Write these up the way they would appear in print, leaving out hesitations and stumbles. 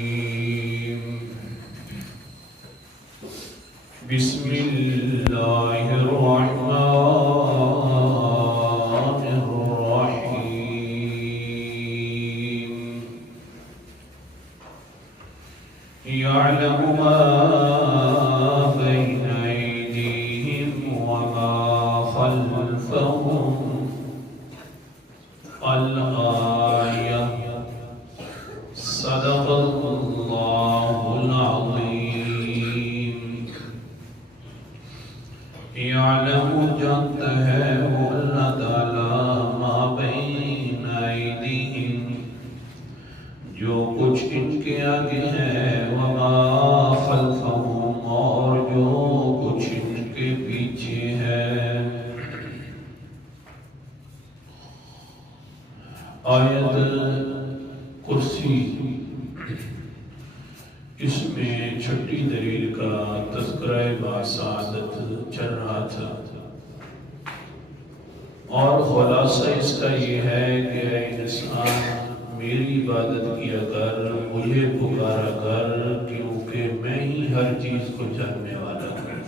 الرجيم بسم الله الرحمن الرحيم يعلم ما بين أيديهم وما خلفهم الآية صدق الله العظيم يعلم جانتا ہے وہ اللہ تعالیٰ ما بین ایدیہم جو کچھ ان کے آگے ہے وما خلفہم اور جو کچھ ان کے پیچھے ہے آیت کرسی اس میں چھٹی دلیل کا تذکرہ باسعادت چل رہا تھا اور خلاصہ اس کا یہ ہے کہ اے انسان میری عبادت کیا کر مجھے پکارا کر کیونکہ میں ہی ہر چیز کو جاننے والا ہوں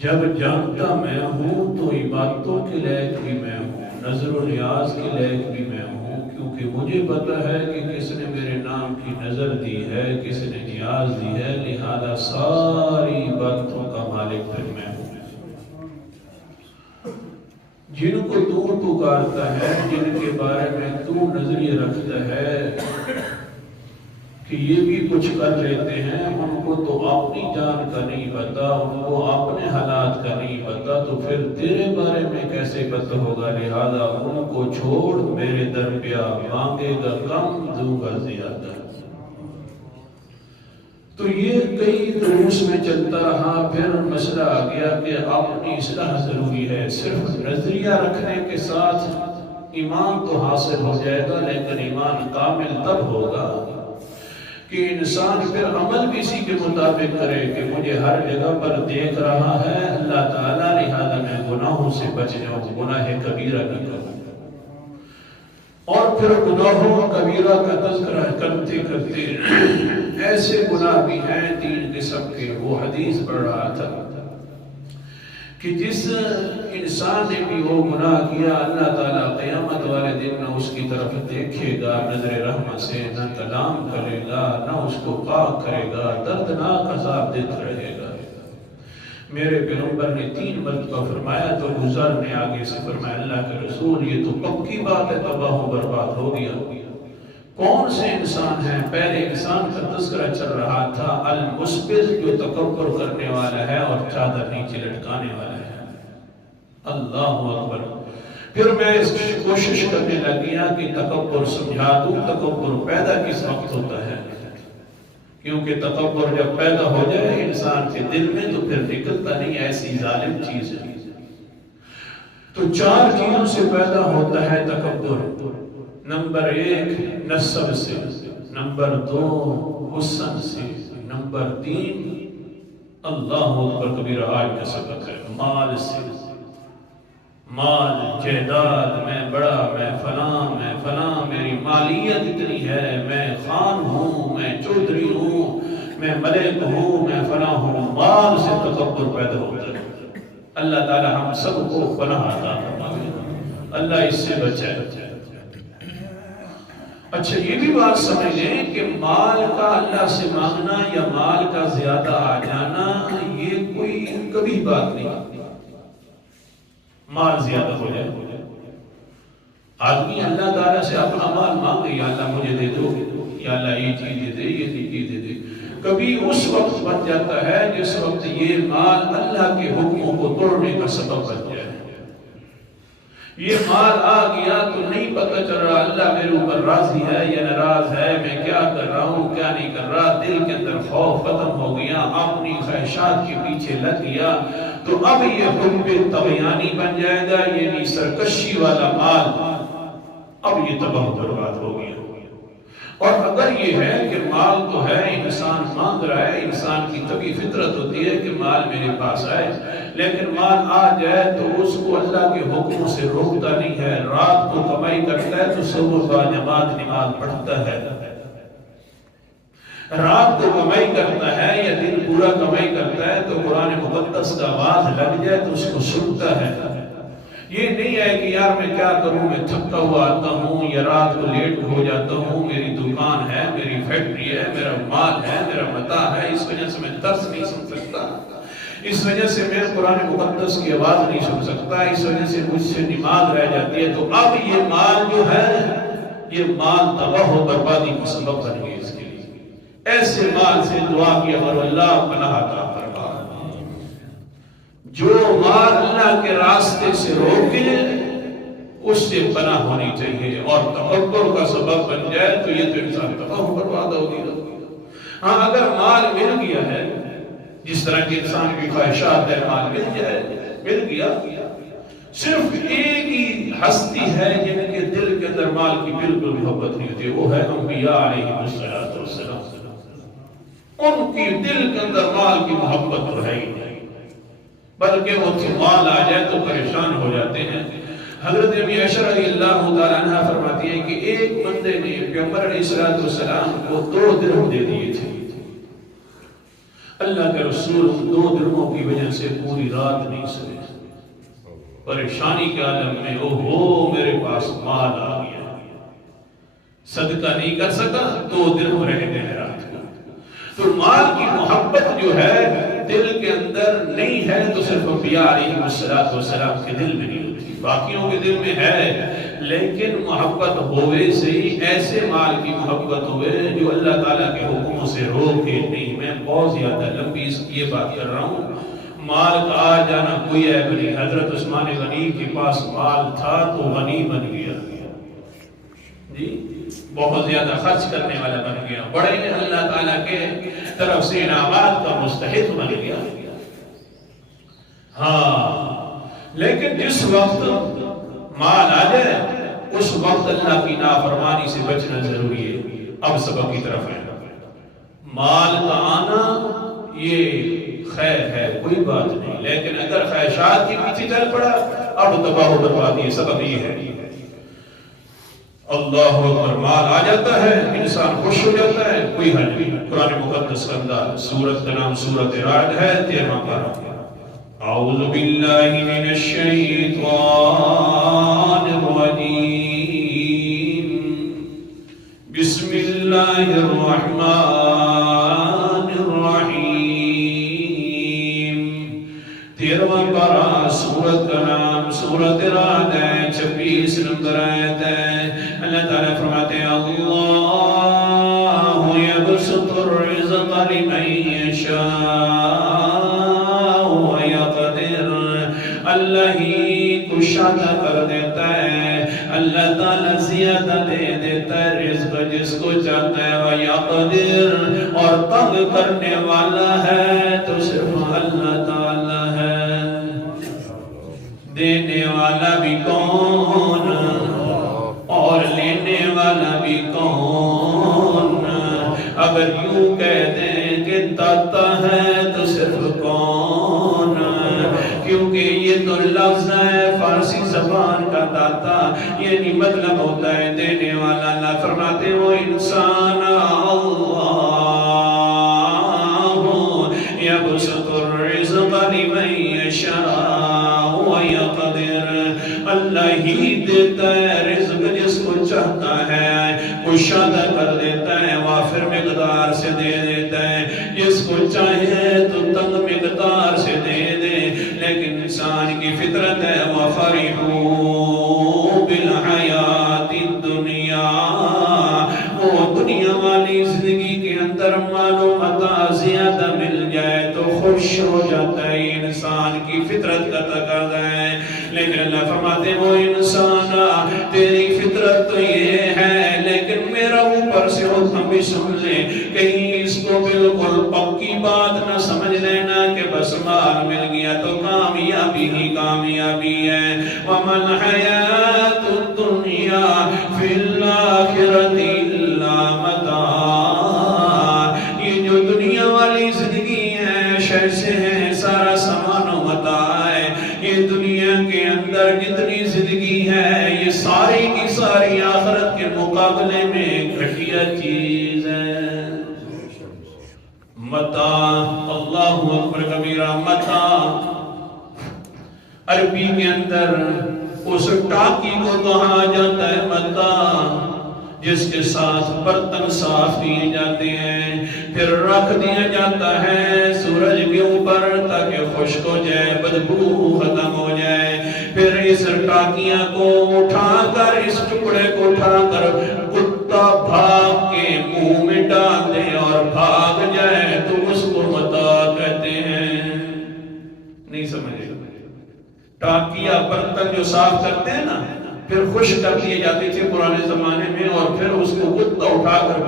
جب جانتا میں ہوں تو عبادتوں کے لائق بھی میں ہوں نظر و نیاز کے لائق بھی میں ہوں کیونکہ مجھے پتا ہے کہ کس نے میرے نام کی نظر دی ہے کس نے نیاز دی ہے لہذا ساری عبادتوں کا مالک پھر میں ہوں جن کو تو پکارتا ہے جن کے بارے میں تو نظریہ رکھتا ہے کہ یہ بھی کچھ کر لیتے ہیں ان کو تو اپنی جان کا نہیں پتا ان کو اپنے حالات کا نہیں پتا تو پھر تیرے بارے میں کیسے پتا ہوگا لہذا ان کو چھوڑ میرے در پہ مانگے گا کم دوں گا زیادہ تو یہ کئی دروس میں چلتا رہا پھر مسئلہ آ گیا کہ اپنی اصلاح ضروری ہے صرف نظریہ رکھنے کے ساتھ ایمان تو حاصل ہو جائے گا لیکن ایمان کامل تب ہوگا کہ انسان پھر عمل بھی اسی کے مطابق کرے کہ مجھے ہر جگہ پر دیکھ رہا ہے اللہ تعالیٰ لہذا میں گناہوں سے بچ جاؤں گناہ کبیرہ نہ کروں اور پھر گناہوں کبیرہ کا تذکرہ کرتے کرتے ایسے گناہ بھی ہیں تین قسم کے وہ حدیث پڑھ رہا تھا کہ جس انسان نے بھی وہ گناہ کیا اللہ تعالیٰ قیامت والے دن نہ اس کی طرف دیکھے گا نظر رحمت سے نہ کلام کرے گا نہ اس کو پاک کرے گا دردناک عذاب دیتا رہے گا میرے پیغمبر نے 3 مرتبہ فرمایا تو گزر نے آگے سے فرمایا اللہ کے رسول یہ تو پکی بات ہے تباہ و برباد ہو گیا کون سے انسان ہیں پہلے انسان کا تذکرہ چل رہا تھا المسبل جو تکبر کرنے والا ہے اور چادر نیچے لٹکانے والا ہے اللہ اکبر پھر میں اس کوشش کرنے لگیا کہ تکبر سمجھا دوں تکبر پیدا کس وقت ہوتا ہے کیونکہ تکبر جب پیدا ہو جائے انسان کے دل میں تو پھر نکلتا نہیں ایسی ظالم چیز ہے تو 4 چیزوں سے پیدا ہوتا ہے تکبر نمبر 1 نسب سے نمبر 2 حسن سے نمبر 3 اللہ اکبر کبیرہ آج کا سبق ہے مال سے مال جائیداد میں بڑا میں فلاں میری مالیت اتنی ہے میں خان ہوں میں چودھری ہوں میں ملک ہوں میں فلاں ہوں مال سے تکبر پیدا ہوتا ہے اللہ تعالی ہم سب کو پناہ عطا فرمائے اللہ اس سے بچائے اچھا یہ بھی بات سمجھ لیں کہ مال کا اللہ سے مانگنا یا مال کا زیادہ آ جانا یہ کوئی کبھی بات نہیں مال زیادہ ہو جائے آدمی اللہ تعالیٰ سے اپنا مال مانگے یا اللہ مجھے دے دو یا اللہ یہ چیز دے یہ دے دے کبھی اس وقت بن جاتا ہے جس وقت یہ مال اللہ کے حکموں کو توڑنے کا سبب بن جائے یہ مال آ گیا تو نہیں پتہ چل رہا اللہ میرے اوپر راضی ہے یا ناراض ہے میں کیا کر رہا ہوں کیا نہیں کر رہا دل کے اندر خوف ختم ہو گیا اپنی خواہشات کے پیچھے لگ گیا تو اب یہ حب طغیانی بن جائے گا یعنی سرکشی والا مال اب یہ تباہ برباد ہو گیا اور اگر یہ ہے کہ مال تو ہے، انسان مانگ رہا ہے، انسان کی طبی فطرت ہوتی ہے کہ مال میرے پاس آئے، لیکن مال آ جائے تو اس کو اللہ کے حکم سے روکتا نہیں ہے، رات کو کمائی کرتا ہے تو صبح باجماعت نماز پڑھتا ہے، رات کو کمائی کرتا ہے یا دن پورا کمائی کرتا ہے تو قرآن مقدس کا آواز لگ جائے تو اس کو سنتا ہے۔ یہ نہیں ہے کہ یار میں کیا کروں، میں تھکا ہوا آتا ہوں یا رات کو لیٹ ہو جاتا ہوں، میری دکان ہے، میری فیکٹری ہے، میرا مال ہے، میرا متاع ہے، اس وجہ سے میں درس نہیں سن سکتا، اس وجہ سے میں قرآن مقدس کی آواز نہیں سن سکتا، اس وجہ سے مجھ سے نماز رہ جاتی ہے۔ تو اب یہ مال جو ہے یہ مال تباہ و بربادی کا سبب بن گئی اس کے لیے۔ ایسے مال سے دعا کیا اور اللہ پناہ عطا فرما۔ جو مال اللہ کے راستے سے روکے اس سے پناہ ہونی چاہیے، اور تکبر کا سبب بن جائے تو یہ تو انسان تباہ و برباد ہوگی۔ ہاں اگر مال مل گیا ہے، جس طرح کے انسان کی خواہشات ہے، مال مل جائے، مل گیا، صرف ایک ہی ہستی ہے جن کے دل کے اندر مال کی بالکل محبت نہیں ہوتی، وہ ہے انبیاء علیہ السلام۔ ان کی دل کے اندر مال کی محبت تو ہے ہی نہیں، بلکہ وہ مال آ جائے تو پریشان ہو جاتے ہیں۔ حضرت ابی عائشہ رضی اللہ تعالیٰ عنہ فرماتی ہے کہ ایک بندے نے پیغمبر علیہ السلام کو 2 درہم دے دیے تھے، اللہ کے رسول 2 درہموں کی وجہ سے پوری رات نہیں سوئے، پریشانی کے عالم میں، اوہو میرے پاس مال آ گیا، صدقہ نہیں کر سکا، 2 درہم رہ گئے رات کو۔ تو مال کی محبت جو ہے دل کے اندر نہیں ہے تو صرف انبیاء علیہ السلام کے دل میں نہیں ہوتی، باقیوں کے دل میں ہے، لیکن محبت ہوئے سے ہی ایسے مال کی محبت ہوئے جو اللہ تعالیٰ کے حکموں سے روکے نہیں۔ میں بہت زیادہ لمبی یہ بات کر رہا ہوں، مال کا آ جانا کوئی عیب نہیں۔ حضرت عثمان غنی کے پاس مال تھا تو غنی بن گیا، جی بہت زیادہ خرچ کرنے والا بن گیا، بڑے اللہ تعالیٰ کے طرف سے انعامات کا مستحق بن گیا۔ ہاں لیکن جس وقت مال آ جائے اس وقت اللہ کی نافرمانی سے بچنا ضروری ہے۔ اب سبب کی طرف ہے، مال کا آنا یہ خیر ہے، کوئی بات نہیں، لیکن اگر خواہشات کے پیچھے چل پڑا اب تباہ و بربادی، سبب یہ ہے۔ اللہ اکبر، مال آ جاتا ہے انسان خوش ہو جاتا ہے، کوئی حل نہیں۔ قرآن مقدس کا انداز، سورت کا نام سورت رعد ہے، 13واں پارہ۔ اعوذ باللہ من الشیطان الرجیم، بسم اللہ الرحمن الرحیم۔ 13واں پارہ، سورت کا نام سورت رعد ہے، 26 نمبر آیت ہے۔ اللہ تعالیٰ فرماتے ہیں اللہ یبسط الرزق لمن یشاء ویقدر، اللہ ہی کشادہ کر دیتا ہے، اللہ تعالیٰ زیادہ دے دیتا ہے رزق جس کو چاہتا ہے، ویقدر اور تنگ کرنے والا ہے تو صرف اللہ تعالیٰ ہے۔ دینے والا بھی کون اور لینے والا بھی کون؟ اگر یوں کہہ دیں کہ داتا ہے تو صرف کون؟ کیونکہ یہ تو لفظ ہے فارسی زبان کا داتا، یعنی مطلب ہوتا ہے دینے والا۔ اللہ فرماتے وہ انسان اللہ یبسط الرزق لمن یشاء ویقدر، اللہ ہی دیتا ہے رزق جس کو چاہتا ہے، کشادہ کر دیتا ہے، وافر مقدار سے دے دیتا ہے، جس کو چاہے تو تنگ مقدار سے دے دے۔ لیکن انسان کی فطرت ہے وَفَرِحُوا بِالْحَيَاةِ الدُّنْيَا، وہ دنیا والی زندگی کے اندر معلومات زیادہ مل جائے تو خوش ہو جاتا ہے، انسان کی فطرت کا تقاضا ہے۔ لیکن اللہ فرماتے ہیں وہ انسان تیری فطرت تو یہ ہے، لیکن میرا اوپر سے حکم بھی سن لے، کہیں اس کو بالکل پکی بات نہ سمجھ لینا کہ بس مال مل گیا تو کامیابی ہی کامیابی ہے۔ وَمَا الْحَيَاةُ الدُّنْيَا فِي الْآخِرَةِ إِلَّا مَتَاعٌ مقابلے میں گھٹیا چیز ہے۔ متاع، اللہ اکبر کبیرہ، متاع عربی کے اندر اس ٹاکی کو کہا جاتا ہے متاع، جس کے ساتھ برتن صاف کیے جاتے ہیں، پھر رکھ دیا جاتا ہے سورج کے اوپر تاکہ خشک ہو جائے، بدبو ختم ہو جائے۔ پھر اس ٹاکیاں کو اٹھا کر، اس ٹکڑے کو اٹھا کر کتا بھاگ کے منہ میں ڈال دے اور بھاگ جائے تو اس کو متاع کہتے ہیں۔ نہیں سمجھے؟ ٹاکیا برتن جو صاف کرتے ہیں نا، پھر خشک کر دیے جاتے تھے پرانے زمانے میں، اور پھر اس کو کتا اٹھا کر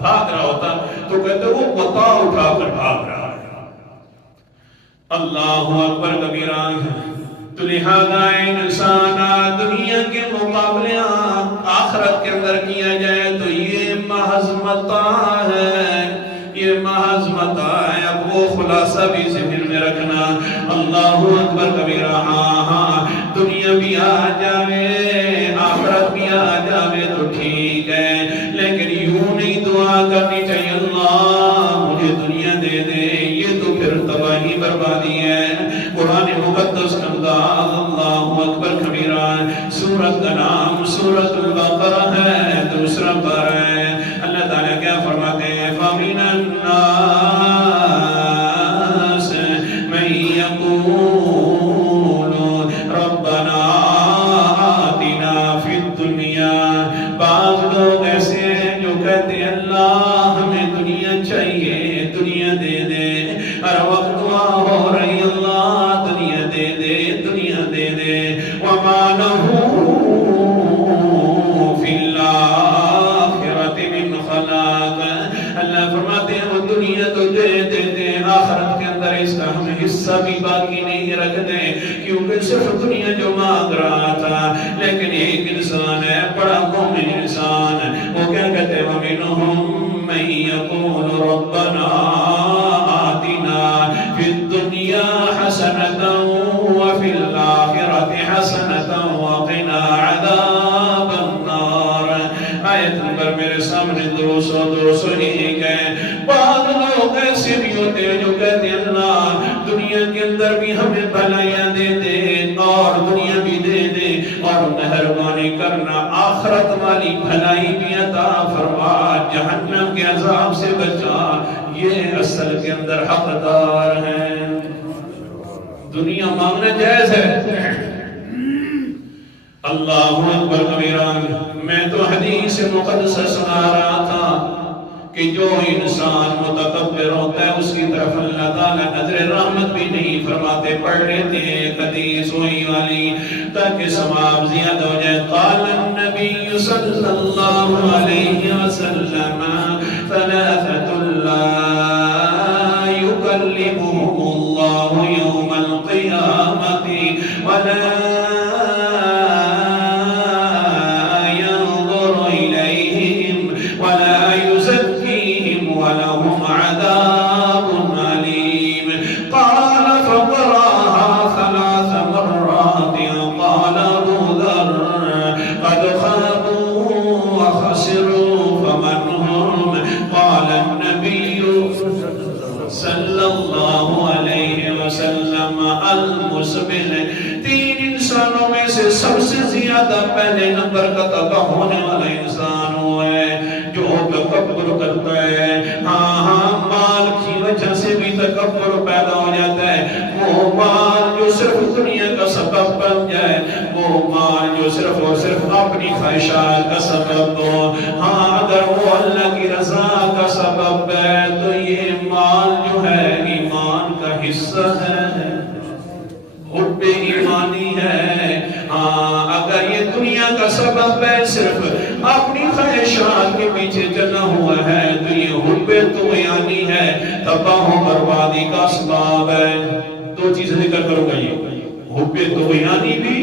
بھاگ رہا ہوتا تو کہتے وہ متاع اٹھا کر بھاگ رہا ہے۔ اللہ اکبر کبیرہ۔ تو لہذا انسان دنیا کے مقابلے آخرت کے اندر کیا جائے تو یہ محض متاع ہے، یہ محض متاع ہے۔ اب وہ خلاصہ بھی ذہن میں رکھنا۔ اللہ اکبر کبیرہ۔ ہاں دنیا بھی آ جاوے، آخرت بھی آ جاوے تو ٹھیک ہے، لیکن یوں نہیں دعا کرنی چاہیے اللہ مجھے دنیا دے دے، یہ تو پھر تباہی بربادی ہے۔ قرآن مقدس کا انداز اللہ اکبر کبیرہ، سورت کا نام سورت البقرہ ہے، دوسرا پارہ ہے۔ اللہ تعالیٰ کیا فرماتے ہیں؟ فَمِنَ النَّاسِ مَن يَقُولُ رَبَّنَا آتِنَا فِي الدُّنْيَا۔ بعض لوگ ایسے ہیں جو کہتے ہیں اللہ ہمیں دنیا چاہیے، دنیا دے دے، ہر وقت دعا ہو رہی اللہ دنیا دے دے، دنیا دے دے۔ وَمَا لَهُ فِي الْآخِرَةِ مِنْ خَلَاقٍ۔ اللہ فرماتے ہیں وہ دنیا تو دے دیتے ہیں، آخرت کے اندر اس کا ہم حصہ بھی باقی نہیں رکھتے، کیونکہ صرف دنیا جو مانگ رہا تھا۔ لیکن ایک انسان ہے بڑا مومن انسان، وہ کیا کہتے ہیں؟ وَمِنْهُمْ مَن يَقُولُ رَبَّنَا آتِنَا فِي الدُّنْيَا حَسَنَةً وَفِي الْآخِرَةِ حَسَنَةً وَقِنَا عَذَابَ النَّارِ۔ آیت نمبر میرے سامنے 201 ہے۔ بعض لوگ ایسے بھی ہوتے ہیں جو کہتے ہیں اللہ دنیا کے اندر بھی ہمیں بھلائیاں دے دے اور دنیا بھی دے دے، اور مہربانی کرنا آخرت والی بھلائی بھی عطا فرما، جہنم کے عذاب سے بچا۔ یہ اصل کے اندر حقدار ہیں۔ دنیا مانگنا جائز ہے۔ اللہ اکبر کبیرہ۔ میں تو حدیث مقدسہ سنا رہا تھا کہ جو انسان متکبر ہوتا ہے اس کی طرف اللہ تعالیٰ نظر رحمت بھی نہیں فرماتے۔ پڑھ لیتے ہیں ایک حدیث وہی والی تاکہ ثواب زیادہ ہو جائے۔ قال النبی صلی اللہ علیہ وسلم ثلاثة لا يكلمهم الله يوم القيامة ولا صلی اللہ علیہ وسلم المسبل۔ تین انسانوں میں سے سب سے زیادہ پہلے نمبر کا تباہ ہونے والا انسان وہ ہے جو تکبر کرتا ہے۔ ہاں مال کی وجہ سے بھی تکبر پیدا ہو جاتا ہے۔ وہ مال جو صرف دنیا کا سبب بن جائے، وہ مال جو صرف اور صرف اپنی خواہشات کا سبب ہو۔ ہاں اگر وہ اللہ کی رضا کا سبب ہے تو یہ مال جو ہے ایمان کا حصہ ہے، حب ایمانی ہے۔ ہاں اگر یہ دنیا کا سبب ہے، صرف اپنی خواہشات کے پیچھے چلنا ہوا ہے تو یہ حب طغیانی ہے، تباہ و بربادی کا اسباب ہے۔ دو چیزیں ذکر کرو گا، یہ حب طغیانی بھی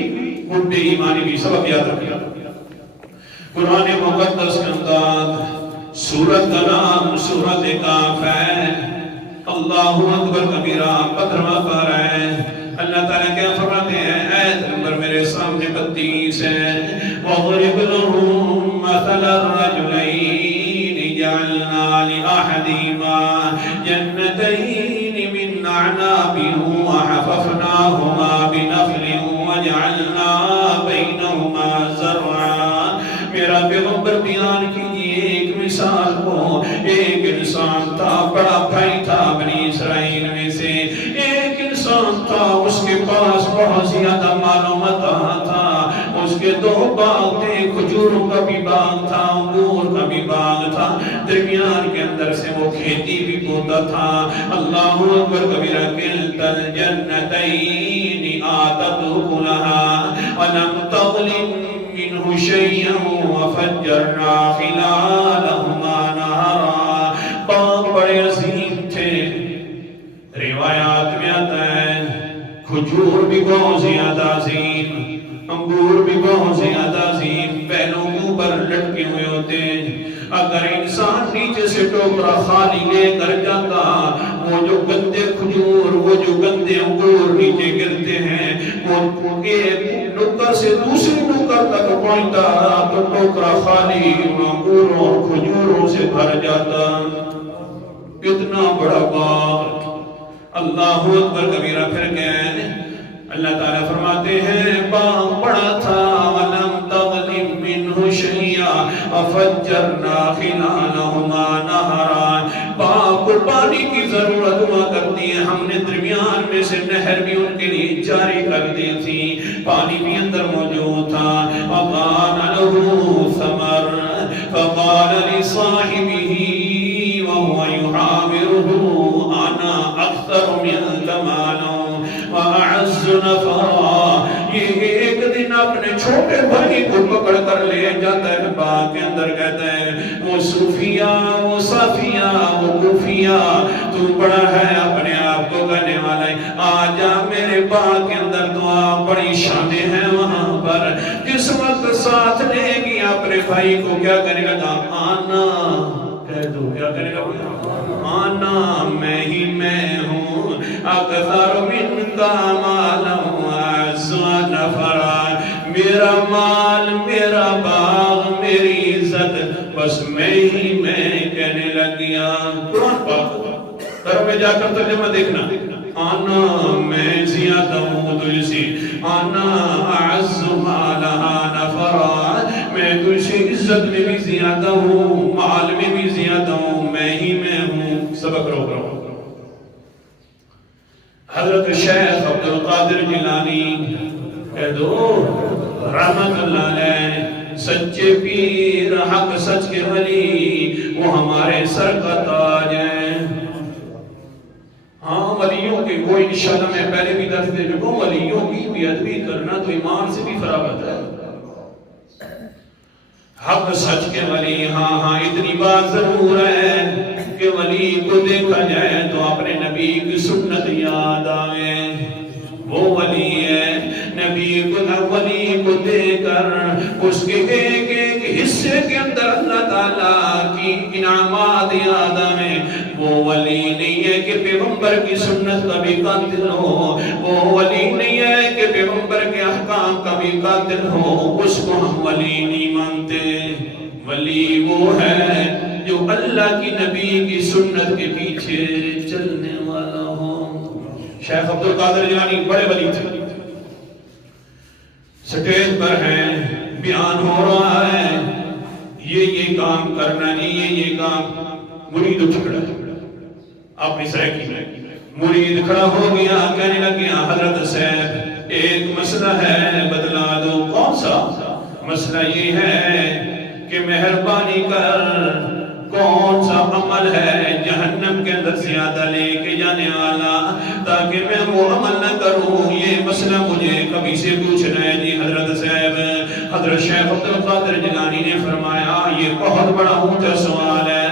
حب ایمانی بھی، سبب یاد رکھیے۔ قرآن مقدس کے انداز سورت کا نام سورت کاف ہے۔ اللہ اکبر کبیرہ، 15واں پارہ ہے۔ اللہ تعالیٰ کیا فرماتے ہیں؟ آیت نمبر میرے سامنے 32 ہے۔ وَضْرِبْ لَهُم مَّثَلًا دخل الرجلين جعلنا لأحدهما جنتين من أعناب وحففناهما بنخل وجعلنا بينهما زرعا. میرا پیغمبر بیان کیجئے ایک مثال کو. ایک انسان تھا، بڑا بھائی تھا بنی اسرائیل میں سے. ایک انسان تھا، اس کے پاس بہت زیادہ مال و متاع تھا. اس کے 2 باغ تھے، کھجوروں کا بھی باغ تھا، انگور کا بھی باغ تھا. درمیان کے اندر سے وہ کھیتی بھی بوتا تھا. اللہ اکبر کبیرہ. کلتا الجنتین آتت اکلها ولم تظلم منه شيئا وفجرنا خلالهما نهرا. باغ بڑے عظیم تھے. روایات میں آتا ہے کھجور بھی بہت زیادہ عظیم، انگور بھی بہت زیادہ عظیم، پہلوں کے اوپر لٹکے ہوئے ہوتے. اگر انسان نیچے سے ٹوکرا خالی لے کر جاتا، وہ جو گندے کھجور، وہ جو گندے انگور نیچے گرتے ہیں، وہ ایک نکر سے دوسری نکر تک پہنچتا تو ٹوکرا خالی انگوروں اور کھجوروں سے بھر جاتا. کتنا بڑا باغ. اللہ اکبر کبیرہ. پھر کہنے اللہ تعالیٰ فرماتے ہیں باغ بڑا تھا. وَلَمْ تَظْلِمْ مِنْهُ شَيْئًا وَفَجَّرْنَا خِلَالَهُمَا نَهَرًا. باغ کو پانی کی ضرورت ہوا کرتی ہے، ہم نے درمیان میں سے نہر بھی ان کے لیے جاری کر دی تھی، پانی بھی اندر موجود تھا. وَقَالَ لَهُ ثَمَرٌ فَقَالَ لِصَاحِبِهِ وَهُوَ يُحَاوِرُهُ أَنَا أَكْثَرُ مِنْكَ مَالًا وَأَعَزُّ نَفَرًا. یہ ایک دن اپنے چھوٹے بھائی کو پکڑ کر لے جاتا ہے باغ کے اندر. کہتا ہے وہ صوفیہ، وہ صافیہ، وہ کوفیہ، تو بڑا ہے اپنے آپ کو کہنے والا ہے، آ جا میرے باغ کے اندر، تو آپ بڑی شانیں ہیں وہاں پر. جس وقت ساتھ لے گیا اپنے بھائی کو، کیا کرے گا؟ آنا کہہ دو. کیا کرے گا؟ آنا میں ہی میں ہوں، اکثر من کا مالا وَأَعَزُّ نَفَرًا. میرا مال، میرا باغ، میری عزت، بس میں ہی میں کہنے لگ گیا. قرآن پاک گھر میں جا کر ترجمہ دیکھنا. آنا میں زیادہ ہوں تجھ سے، آنا اعز مالا نفرا، میں تجھ سے عزت میں بھی زیادہ ہوں، مال میں بھی زیادہ ہوں، میں ہی میں ہوں. سبق روک رہا ہوں. حضرت شیخ عبدالقادر جیلانی کہہ دو رحمت اللہ علیہ، سچے پیر، حق سچ کے ولی، وہ ہمارے سر کا تاج ہے. ہاں ولیوں کے وہ انشاءاللہ میں پہلے بھی درس دے چکا ہوں، ولیوں کی بے ادبی کرنا تو ایمان سے بھی خرابت ہے. حق سچ کے ولی، ہاں اتنی بات ضرور ہے کہ ولی کو دیکھا جائے تو اپنے نبی کی سنت یاد آئے. وہ ولی ہے، نبی ولی کو دے کر اس کے ایک ایک حصے کے اندر اللہ تعالیٰ کی انعامات یاد آئے. وہ ولی نہیں ہے کہ پیغمبر کی سنت کا بھی قاتل ہو، وہ ولی نہیں ہے کہ پیغمبر کے احکام کا بھی قاتل ہو، اس کو ہم ولی نہیں مانتے. ولی وہ ہے جو اللہ کی نبی کی سنت کے پیچھے چلنے والا ہو. شیخ عبدالقادر جیلانی بڑے ولی تھے. سٹیج پر ہیں، بیان ہو رہا ہے، یہ کام کرنا نہیں، یہ کام. مرید اٹھ کھڑا، اپنی سائیکی میں مرید کھڑا ہو گیا، کہنے لگ گیا حضرت صاحب ایک مسئلہ ہے بتلا دو. کون سا مسئلہ؟ یہ ہے کہ مہربانی کر کون سا عمل ہے جہنم کے اندر زیادہ لے کے جانے والا، تاکہ میں وہ عمل نہ کروں. یہ مسئلہ مجھے کبھی سے پوچھنا ہے. جی حضرت صاحب، حضرت شیخ عبدالقادر جیلانی نے فرمایا یہ بہت بڑا اونچا سوال ہے،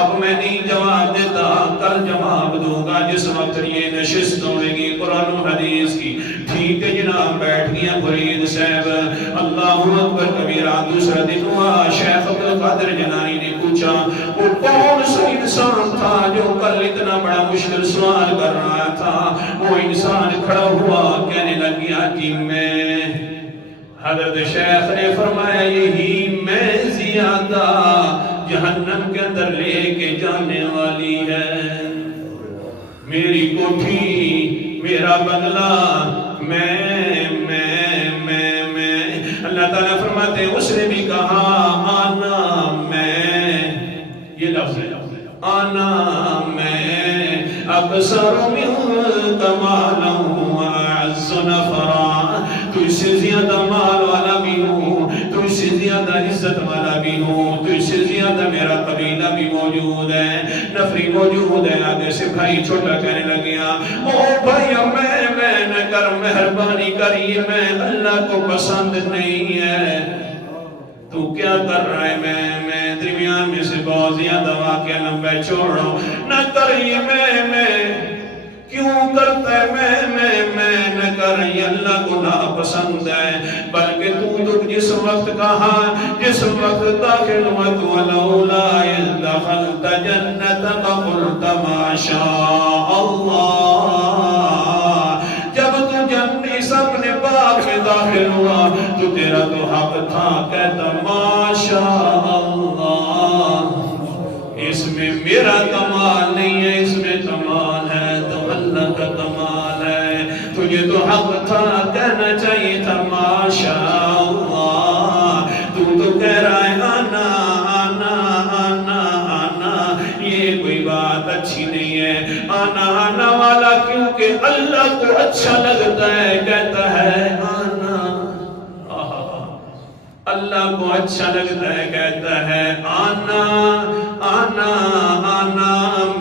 اب میں نہیں جواب دیتا، کل جواب دوں گا جس وقت یہ نشست ہوئے گی قرآن و حدیث کی. ٹھیک ہے جناب، بیٹھ گیا مرید صاحب. اللہ اکبر کبیرہ. دوسرا دن ہوا، شیخ عبدالقادر جیلانی نے پوچھا وہ کون سا انسان تھا جو کل اتنا بڑا مشکل سوال کر رہا تھا. وہ انسان کھڑا ہوا، کہنے لگ گیا کہ میں. حضرت شیخ نے فرمایا یہی میں زیادہ جہنم کے اندر لے کے جانے والی ہے. میری کوٹھی میرا بنگلہ میں اللہ تعالیٰ فرماتے ہیں اس نے بھی کہا آنا میں، یہ لفظ ہے آنا میں اکثر من کمالا واعز نفرا، تو اس سے زیادہ مال والا بھی ہوں، تو اس سے زیادہ عزت والا بھی ہوں، تو اس سے زیادہ میرا قبیلہ بھی موجود ہے، نفری موجود ہے. آگے سے بھائی چھوٹا کہنے لگیا او بھائی میں نہ کر، مہربانی کر، یہ میں اللہ کو پسند نہیں ہے. تو کیا کر رہا ہے؟ میں درمیان میں سے بہت زیادہ واقعہ لمبے چھوڑ رہا ہوں. نہ کر یہ میں کیوں کرتا ہے؟ میں نہ کر، یہ اللہ کو ناپسند ہے. بلکہ تو جس وقت کہا، جس وقت داخل ہوا تو ولولا اذ دخلت جنتک قلت ما شاء اللہ، جب تو جنت اپنے باغ میں داخل ہوا تو تیرا تو حق تھا، کہتا ما شاء اللہ. اس میں میرا کمال نہیں ہے، اس میں کمال ہے تو اللہ کا کمال ہے. تجھے تو حق تھا، کہنا چاہیے تھا ما شاء اللہ. تو کہہ رہا ہے آنا آنا آنا آنا. یہ کوئی بات اچھی نہیں ہے آنا آنا والا، کیونکہ اللہ کو اچھا لگتا ہے کہتا ہے آنا. اللہ کو اچھا لگتا ہے کہتا ہے آنا آنا آنا.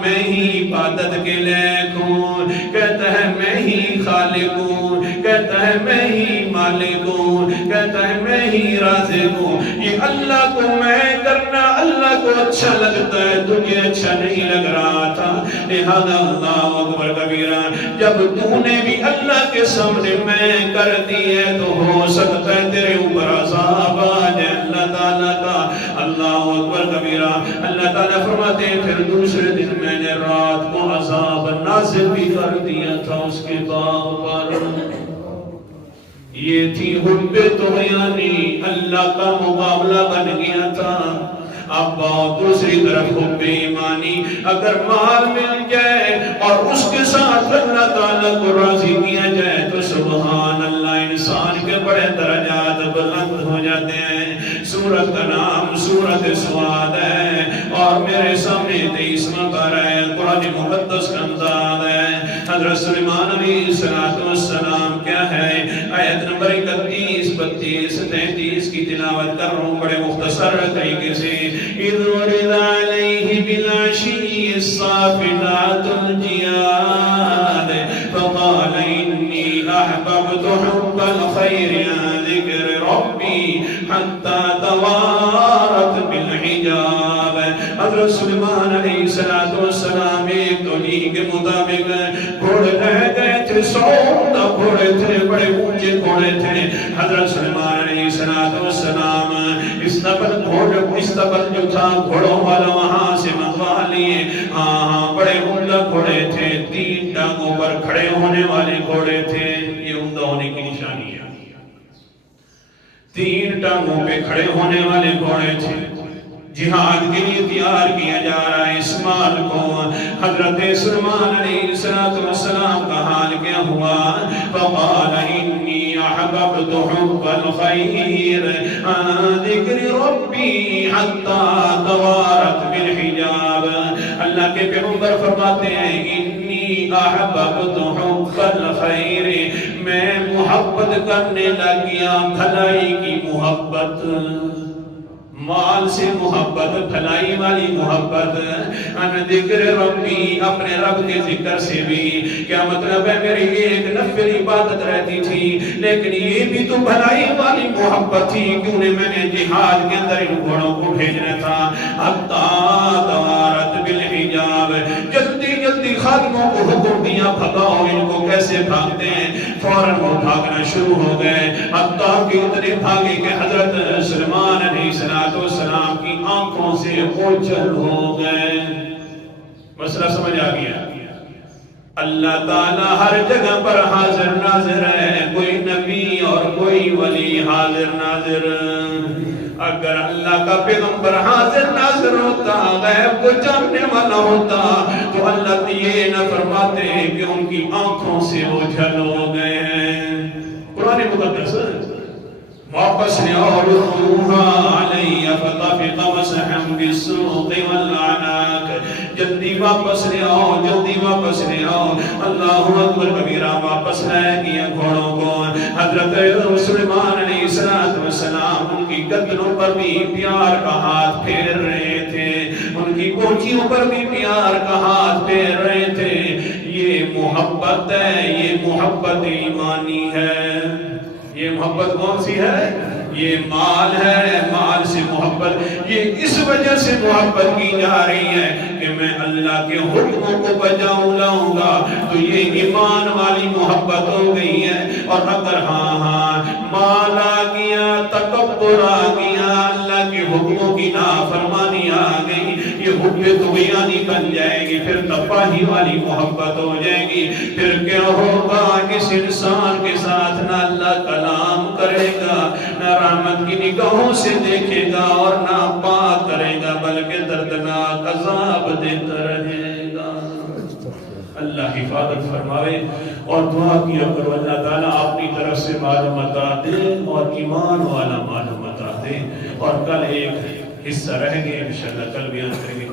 میں ہی عبادت کے لائق ہوں، کہتا ہے میں ہی خالق ہوں، کہتا ہے میں ہی مالک ہوں، کہتا ہے میں ہی رازق ہوں. یہ اللہ کو میں کرنا اللہ کو اچھا لگتا ہے، تجھے اچھا نہیں لگ رہا تھا. لہذا اللہ اکبر کبیرہ، جب تو نے بھی اللہ کے سامنے میں کر دی ہے تو ہو سکتا ہے تیرے اوپر عذاب آ جائے اللہ تعالیٰ کا. اللہ اکبر کبیرہ. اللہ تعالیٰ فرماتے ہیں پھر دوسرے دن میں نے رات کو عذاب نازل بھی کر دیا تھا اس کے باغ پر. یہ تھی حب طغیانی، اللہ کا مقابلہ بن گیا تھا. اب دوسری طرف حب ایمانی، اگر مال مل جائے اور اس کے ساتھ اللہ تعالیٰ کو راضی کیا جائے تو سبحان اللہ، انسان کے بڑے درجات بلند ہو جاتے ہیں. سورت کا نام سورت سواد ہے اور میرے سامنے 23واں پارہ ہے، قرآن مقدس کا انداز ہے. حضرت سلیمان علیہ السلام کیا ہے؟ آیت نمبر 31 32 33 کی تلاوت کر رہا ہوں بڑے مختصر طریقے سے. اِذْ وَرِدَ عَلَيْهِ بِالْعَشِيِّ الصَّافِنَاتُ الْجِيَادُ فَقَالَ إِنِّي أَحْبَبْتُ حُبَّ الْخَيْرِ عَنْ ذِكْرِ رَبِّي حَتَّى توارت بالحجاب. حضرت سلیمان علیہ السلام ایک تولی کے مطابق گھوڑے رہ گئے تھے، 100 گھوڑے تھے، بڑے اونچے گھوڑے تھے. حضرت سلیمان علیہ السلام استقبل جو تھا گھوڑوں والا وہاں سے منگوا لیے. ہاں بڑے عمدہ گھوڑے تھے، 3 ٹانگوں پر کھڑے ہونے والے گھوڑے تھے. یہ عمدہ ہونے کی نشانی ہے، 3 ٹانگوں پہ کھڑے ہونے والے گھوڑے تھے. جہاد کے لیے تیار کیا جا رہا ہے اس مال کو. حضرت سلیمان علیہ السلام کا حال کیا ہوا؟ فقال انی احببت حب الخیر عن ذکر ربی حتی توارت بالحجاب. اللہ کے پیغمبر فرماتے ہیں انی احببت حب الخیر، میں محبت کرنے لگیا بھلائی کی محبت. مال سے محبت، بھلائی والی محبت. ان ذکر ربی، اپنے رب کے ذکر سے بھی. کیا مطلب ہے؟ میری ایک نفل عبادت رہتی تھی لیکن یہ بھی تو بھلائی والی محبت تھی، کیوں نے میں نے جہاد کے اندر ان گھوڑوں کو بھیجنا تھا. حتی توارت بالحجاب، جلدی جلدی خادموں کو حکم دیا بھگاؤ ان کو. کیسے بھاگتے ہیں؟ فوراً وہ بھاگنا شروع ہو گئے. حتیٰ کہ اتنے بھاگے کہ حضرت سلیمان علیہ السلام کی آنکھوں سے اوجھل ہو گئے. مسئلہ سمجھ آ گیا؟ اللہ تعالیٰ ہر جگہ پر حاضر ناظر ہے، کوئی نبی اور کوئی ولی حاضر ناظر۔ اگر اللہ کا پیغمبر حاضر ناظر ہوتا، غیب کو جاننے والا ہوتا، تو اللہ یہ نہ فرماتے کہ ان کی آنکھوں سے اوجھل ہو گئے ہیں۔ قرآن مقدس واپس لِعَرُضُوهَا عَلَيَّ فَطَفِقَ مَسَحًا بِالسُّوقِ وَالْعَنَاقِ۔ جلدی واپس لے آؤ، جلدی واپس لے آؤ۔ اللہ اکبر کبیرہ، واپس لے گیا گھوڑوں کو۔ حضرت سلیمان علیہ السلام ان کی گردنوں پر بھی پیار کا ہاتھ پھیر رہے تھے، ان کی کوچیوں پر بھی پیار کا ہاتھ پھیر رہے تھے۔ یہ محبت ہے، یہ محبت ایمانی ہے۔ یہ محبت کون سی ہے؟ یہ مال ہے، مال سے محبت۔ یہ اس وجہ سے محبت کی جا رہی ہے کہ میں اللہ کے حکموں کو بجاؤں لاؤں گا، تو یہ ایمان والی محبت ہو گئی ہے۔ اور اگر مال آ گیا، تکبر آ گیا، اللہ کے حکموں کی نافرمانی آ گئی، یہ حب طغیانی بن جائے گی، پھر تباہی والی محبت ہو جائے گی۔ پھر کیا ہوگا؟ اس انسان کے ساتھ نہ اللہ کلام کرے گا، نہ رحمت کی نگاہوں سے دیکھے گا، اور نہ پاک کرے گا، بلکہ دردناک عذاب دیتا رہے گا۔ اللہ حفاظت فرمائے۔ اور دعا کیا کرو اللہ تعالیٰ اپنی طرف سے معلومات دے، اور ایمان والا معلومات دے۔ اور کل ایک حصہ رہ گئے، انشاءاللہ کل بیان کریں گے۔